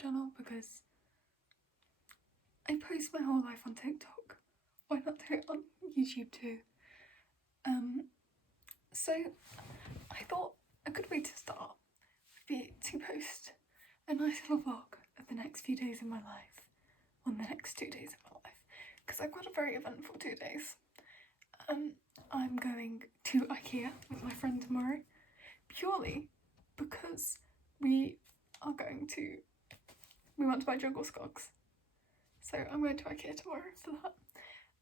channel because I post my whole life on TikTok. Why not do it on YouTube too? So I thought a good way to start would be to post a nice little vlog of the next few days of my life, or the next 2 days of my life, because I've got a very eventful 2 days. I'm going to ikea with my friend tomorrow, purely because we want to buy jungle scogs. So I'm going to ikea tomorrow for that.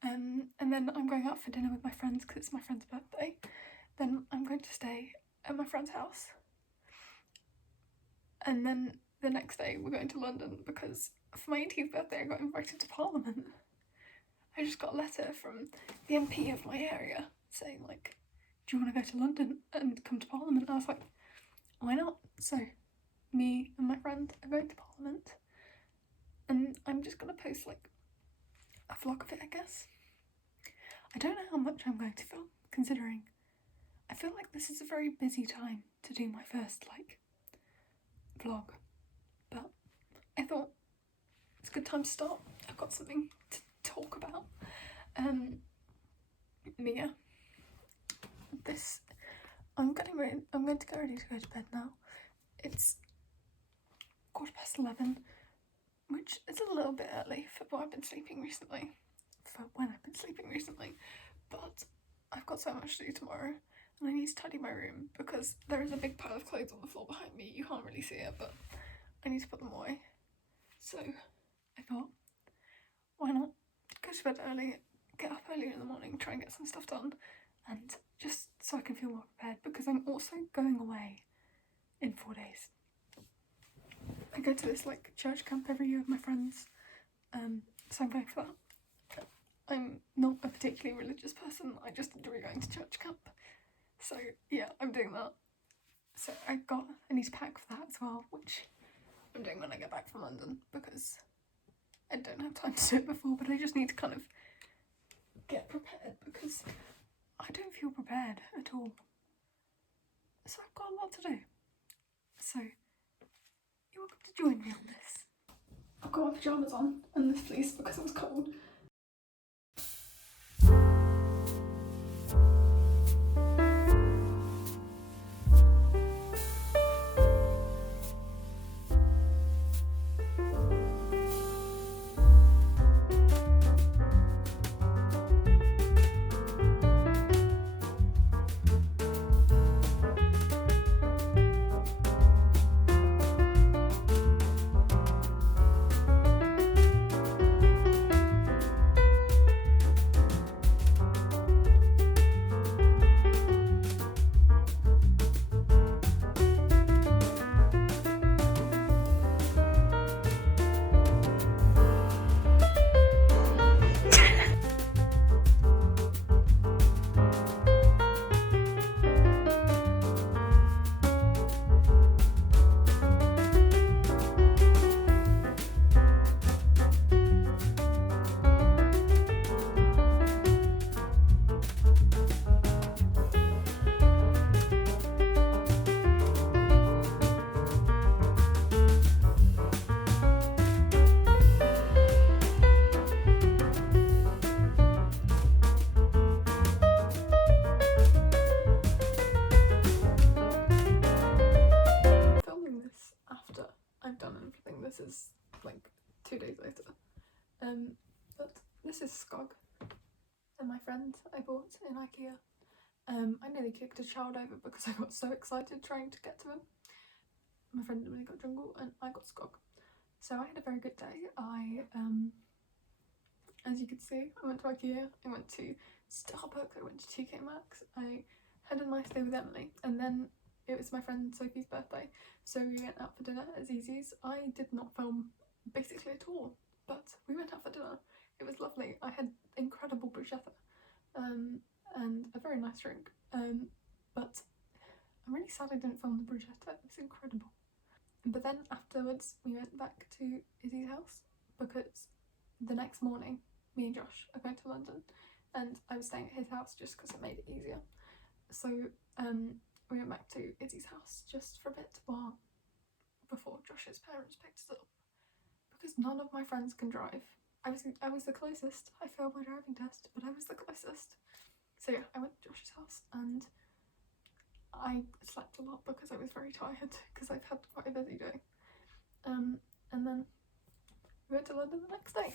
And then I'm going out for dinner with my friends because it's my friend's birthday. Then I'm going to stay at my friend's house. And then the next day we're going to London because for my 18th birthday I got invited to Parliament. I just got a letter from the MP of my area saying like, do you want to go to London and come to Parliament? And I was like, why not? So me and my friend are going to Parliament, and I'm just going to post like a vlog of it, I guess. I don't know how much I'm going to film, considering I feel like this is a very busy time to do my first like vlog, but I thought it's a good time to start. I've got something to talk about. Mia, I'm going to get ready to go to bed now. It's 11:15, which is a little bit early for when I've been sleeping recently, but I've got so much to do tomorrow, and I need to tidy my room because there is a big pile of clothes on the floor behind me. You can't really see it, but I need to put them away. So I thought, why not go to bed early, get up early in the morning, try and get some stuff done, and just so I can feel more prepared, because I'm also going away in 4 days. I go to this like church camp every year with my friends, so I'm going for that. I'm not a particularly religious person, I just enjoy going to church camp. So yeah, I'm doing that. So I need to pack for that as well, which I'm doing when I get back from London because I don't have time to do it before, but I just need to kind of get prepared because I don't feel prepared at all. So I've got a lot to do. So you're welcome to join me on this. I've got my pyjamas on and this fleece because it was cold. This is like 2 days later. But this is Skog and my friend I bought in ikea. I nearly kicked a child over because I got so excited trying to get to him. My friend really got jungle and I got Skog. So I had a very good day. As you can see, I went to ikea, I went to Starbucks, I went to TK Maxx, I had a nice day with Emily, and then it was my friend Sophie's birthday, so we went out for dinner at Zizi's. I did not film basically at all, but we went out for dinner. It was lovely. I had incredible bruschetta and a very nice drink, but I'm really sad I didn't film the bruschetta. It was incredible. But then afterwards we went back to Izzy's house because the next morning me and Josh are going to London and I was staying at his house just because it made it easier. So we went back to Izzy's house just for a bit before Josh's parents picked us up. because none of my friends can drive. I was the closest. I failed my driving test, but I was the closest. So yeah, I went to Josh's house and I slept a lot because I was very tired because I've had quite a busy day. And then we went to London the next day.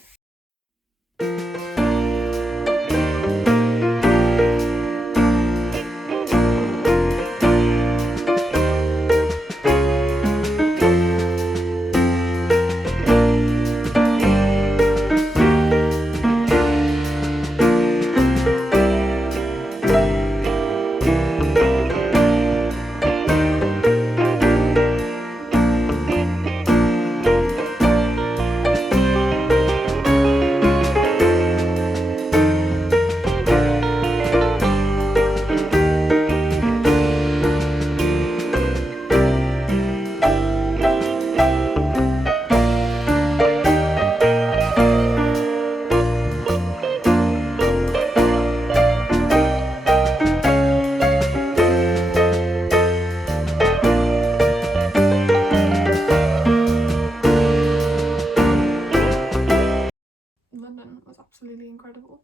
London was absolutely incredible.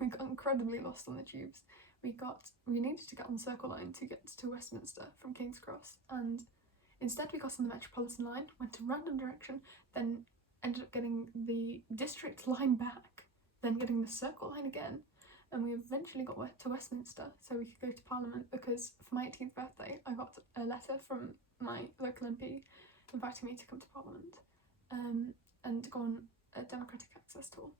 We got incredibly lost on the tubes. We needed to get on the Circle line to get to Westminster from King's Cross, and instead we got on the Metropolitan line, went a random direction, then ended up getting the District line back, then getting the Circle line again, and we eventually got to Westminster so we could go to Parliament, because for my 18th birthday I got a letter from my local MP inviting me to come to Parliament and go on a democratic access tour,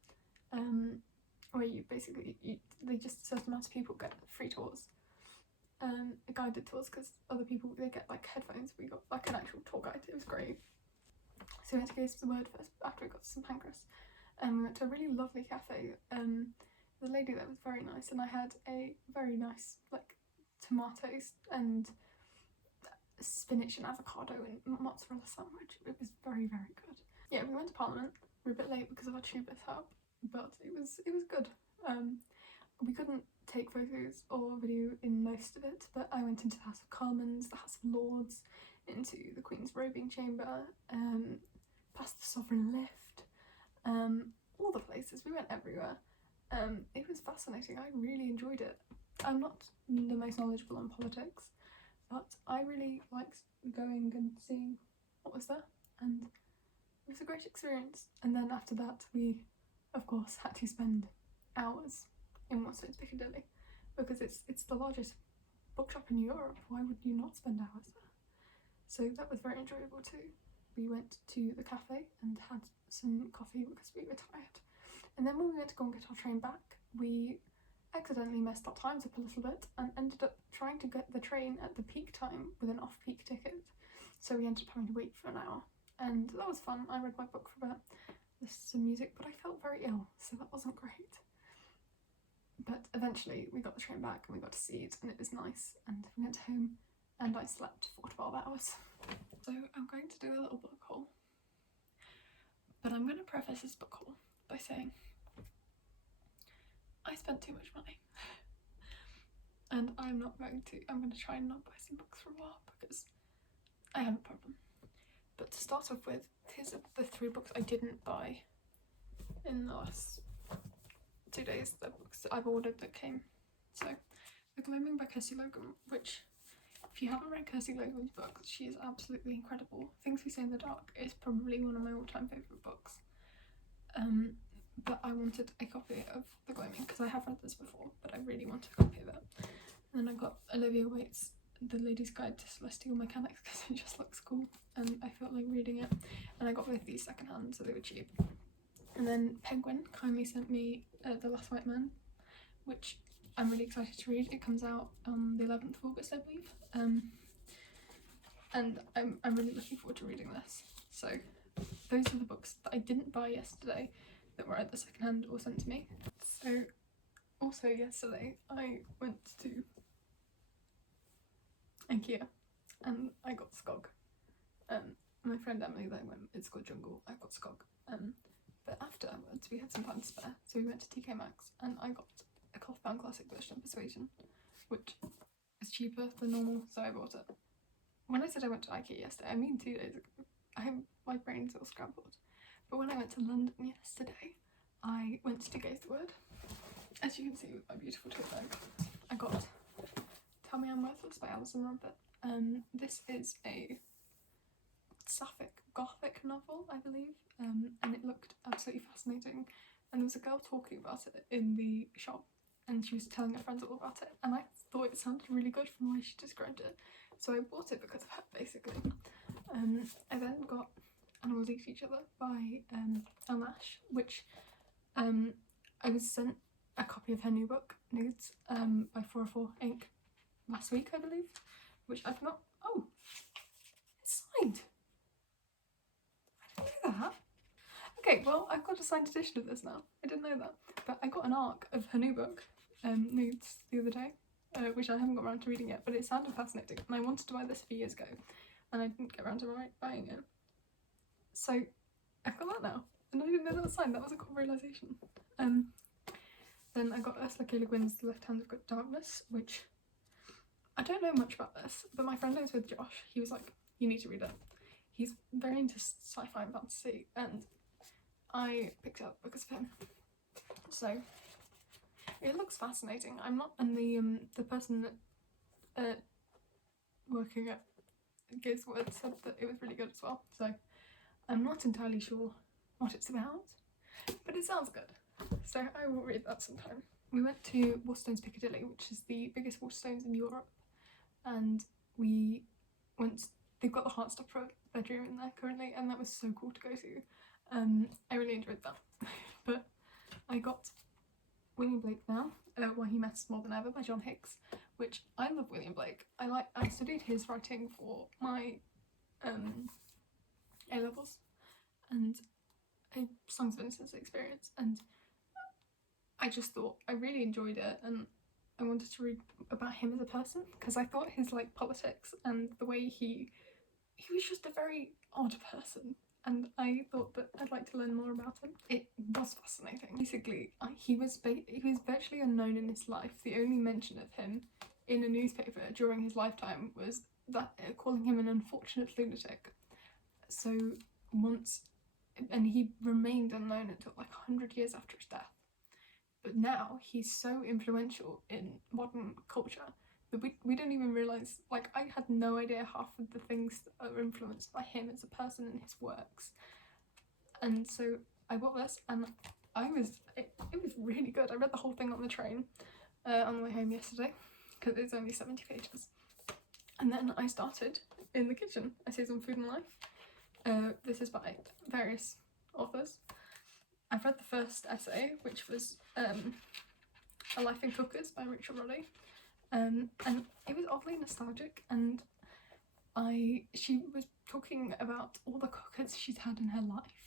where you basically, they just a certain amount of people get free tours, guided tours, because other people, they get like headphones. We got like an actual tour guide. It was great. So we went to go to the Word first after we got to St Pancras, and we went to a really lovely cafe. The lady there was very nice, and I had a very nice like tomatoes and spinach and avocado and mozzarella sandwich. It was very, very good. Yeah, we went to Parliament. We were a bit late because of our tube mishap, but it was good. We couldn't take photos or video in most of it, but I went into the House of Commons, the House of Lords, into the Queen's robing chamber, past the Sovereign Lift, all the places. We went everywhere. It was fascinating. I really enjoyed it. I'm not the most knowledgeable on politics, but I really liked going and seeing what was there, and it was a great experience. And then after that we of course had to spend hours in Waterstones Piccadilly, because it's the largest bookshop in Europe. Why would you not spend hours there? So that was very enjoyable too. We went to the cafe and had some coffee because we were tired, and then when we went to go and get our train back, we accidentally messed our times up a little bit and ended up trying to get the train at the peak time with an off-peak ticket, so we ended up having to wait for an hour, and that was fun. I read my book for a bit, listened to some music, but I felt very ill, so that wasn't great. But eventually we got the train back and we got to see it, and it was nice, and we went home and I slept for 12 hours. So I'm going to do a little book haul, but I'm going to preface this book haul by saying I spent too much money, and I'm going to try and not buy some books for a while because I have a problem. But to start off with, here's the 3 books I didn't buy in the last 2 days, the books that I've ordered that came. So, The Gloaming by Kirsty Logan, which, if you haven't read Kirsty Logan's books, she is absolutely incredible. Things We Say in the Dark is probably one of my all-time favourite books. But I wanted a copy of The Gloaming because I have read this before, but I really wanted a copy of it. And then I got Olivia Waite's The Lady's Guide to Celestial Mechanics because it just looks cool and I felt like reading it. And I got both these secondhand, so they were cheap. And then Penguin kindly sent me The Last White Man, which I'm really excited to read. It comes out on the 11th of August, I believe. And I'm really looking forward to reading this. So those are the books that I didn't buy yesterday that were either secondhand or sent to me. So also yesterday I went to ikea and I got Skog. My friend Emily then went, it's called Jungle, I got Skog. But afterwards we had some time to spare, so we went to TK Maxx and I got a cloth-bound classic version of Persuasion, which is cheaper than normal, so I bought it. When I said I went to IKEA yesterday, I mean 2 days ago. My brain's all scrambled. But when I went to London yesterday, I went to Gaze the Word. As you can see with my beautiful tote bag, I got Tell Me I'm Worthless by Alison Rumpet. This is a sapphic gothic novel, I believe, and it looked absolutely fascinating. And there was a girl talking about it in the shop, and she was telling her friends all about it, and I thought it sounded really good from the way she described it, so I bought it because of her, basically. I then got Animals Eat Each Other by Elnash, which I was sent a copy of her new book, Nudes, by 404 Inc. last week, I believe, which I've not... Oh! It's signed! I didn't know that. Okay, well, I've got a signed edition of this now. I didn't know that. But I got an ARC of her new book, Nudes, the other day, which I haven't got around to reading yet, but it sounded fascinating, and I wanted to buy this a few years ago, and I didn't get around to buying it. So, I've got that now, and I didn't know that was signed. That was a cool realisation. Then I got Ursula K. Le Guin's The Left Hand of Good Darkness, which I don't know much about this, but my friend I was with, Josh, he was like, you need to read it. He's very into sci-fi and fantasy, and I picked it up because of him. So it looks fascinating. I'm not, and the person that working at Gaze the Word said that it was really good as well. So I'm not entirely sure what it's about, but it sounds good. So I will read that sometime. We went to Waterstones Piccadilly, which is the biggest Waterstones in Europe, and we went. They've got the Heartstopper bedroom in there currently, and that was so cool to go to. I really enjoyed that. But I got William Blake now, Why He Messes More Than Ever by John Hicks, which I love William Blake. I studied his writing for my A-levels and a Songs of Innocence experience, and I just thought I really enjoyed it, and I wanted to read about him as a person, because I thought his like politics and the way he was just a very odd person, and I thought that I'd like to learn more about him. It was fascinating. Basically, he was virtually unknown in his life. The only mention of him in a newspaper during his lifetime was that calling him an unfortunate lunatic. So once, and he remained unknown until like 100 years after his death. But now he's so influential in modern culture that we don't even realise, like, I had no idea half of the things that are influenced by him as a person and his works. And so I bought this, and it was really good. I read the whole thing on the train on the way home yesterday, because it's only 70 pages. And then I started in the kitchen. I see some Food and Life. This is by various authors. I've read the first essay, which was A Life in Cookers by Rachel Roddy, and it was oddly nostalgic, and she was talking about all the cookers she's had in her life,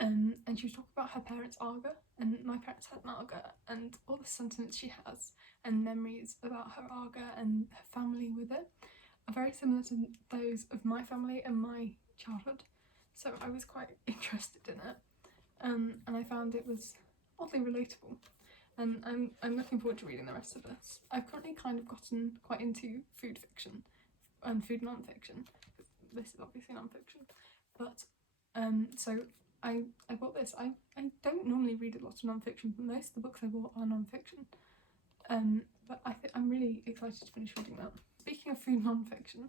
and she was talking about her parents' Arga, and my parents had an Arga, and all the sentiments she has and memories about her Arga and her family with it are very similar to those of my family and my childhood, so I was quite interested in it. And I found it was oddly relatable, and I'm looking forward to reading the rest of this. I've currently kind of gotten quite into food fiction and food non-fiction. This is obviously non-fiction, but so I bought this. I don't normally read a lot of non-fiction, but most of the books I bought are non-fiction. But I'm really excited to finish reading that. Speaking of food non-fiction,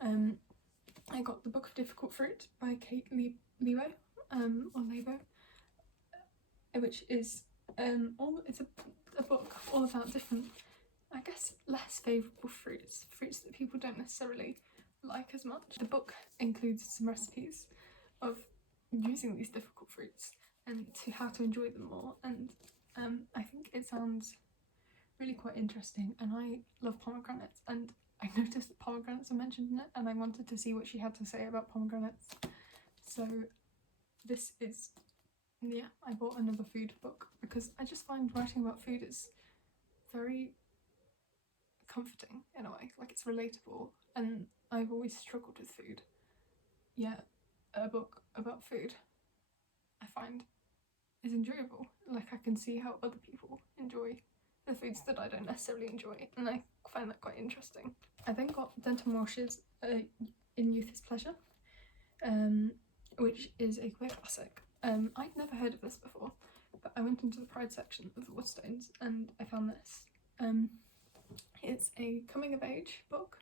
I got The Book of Difficult Fruit by Kate Lebo, or Lebo, which is it's a book all about different, I guess, less favourable fruits that people don't necessarily like as much. The book includes some recipes of using these difficult fruits and how to enjoy them more, and I think it sounds really quite interesting, and I love pomegranates, and I noticed that pomegranates are mentioned in it, and I wanted to see what she had to say about pomegranates. So this is, yeah, I bought another food book because I just find writing about food is very comforting in a way, like it's relatable, and I've always struggled with food. Yeah, a book about food I find is enjoyable. Like, I can see how other people enjoy the foods that I don't necessarily enjoy, and I find that quite interesting. I then got Denton Walsh's In Youth is Pleasure, which is a queer classic. I'd never heard of this before, but I went into the Pride section of the Waterstones and I found this. It's a coming of age book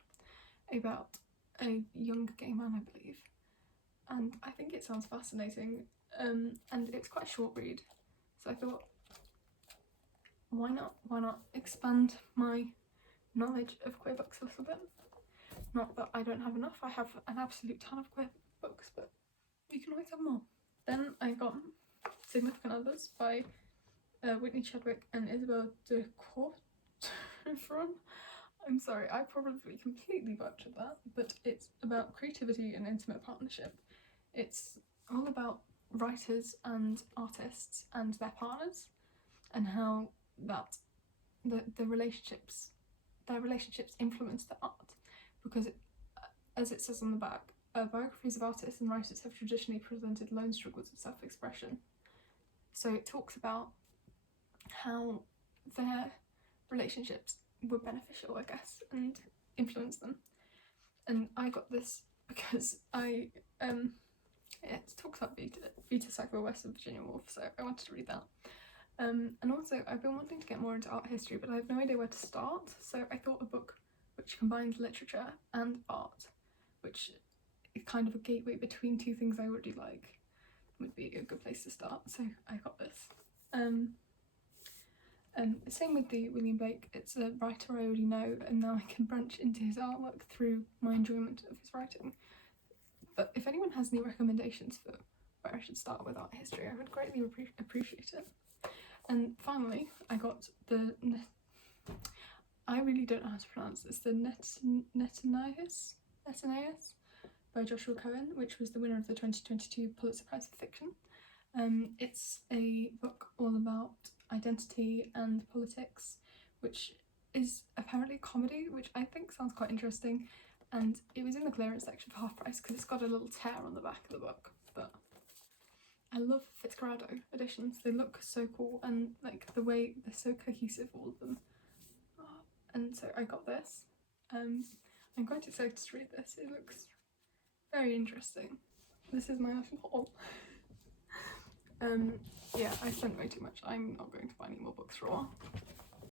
about a young gay man, I believe, and I think it sounds fascinating, and it's quite a short read, so I thought, why not expand my knowledge of queer books a little bit. Not that I don't have enough, I have an absolute ton of queer books, but you can always have more. Then I got Significant Others by Whitney Chadwick and Isabel de Courtefron. I'm sorry, I probably completely butchered that, but it's about creativity and intimate partnership. It's all about writers and artists and their partners, and how that their relationships influence the art, because as it says on the back, biographies of artists and writers have traditionally presented lone struggles of self-expression. So it talks about how their relationships were beneficial, I guess, and influenced them. And I got this because it talks about Beta Cycle West of Virginia Woolf, so I wanted to read that. And also I've been wanting to get more into art history, but I have no idea where to start, so I thought a book which combines literature and art, which is kind of a gateway between two things I already like, would be a good place to start, so I got this. Same with the William Blake, it's a writer I already know, and now I can branch into his artwork through my enjoyment of his writing. But if anyone has any recommendations for where I should start with art history, I would greatly appreciate it. And finally, I got I really don't know how to pronounce this, the Netanyahu by Joshua Cohen, which was the winner of the 2022 Pulitzer Prize for Fiction. It's a book all about identity and politics, which is apparently a comedy, which I think sounds quite interesting, and it was in the clearance section for half price because it's got a little tear on the back of the book. But I love Fitzcarraldo editions, they look so cool, and like the way they're so cohesive, all of them. And so I got this. I'm quite excited to read this, it looks very interesting. This is my little haul. Yeah, I spent way too much. I'm not going to buy any more books for a while.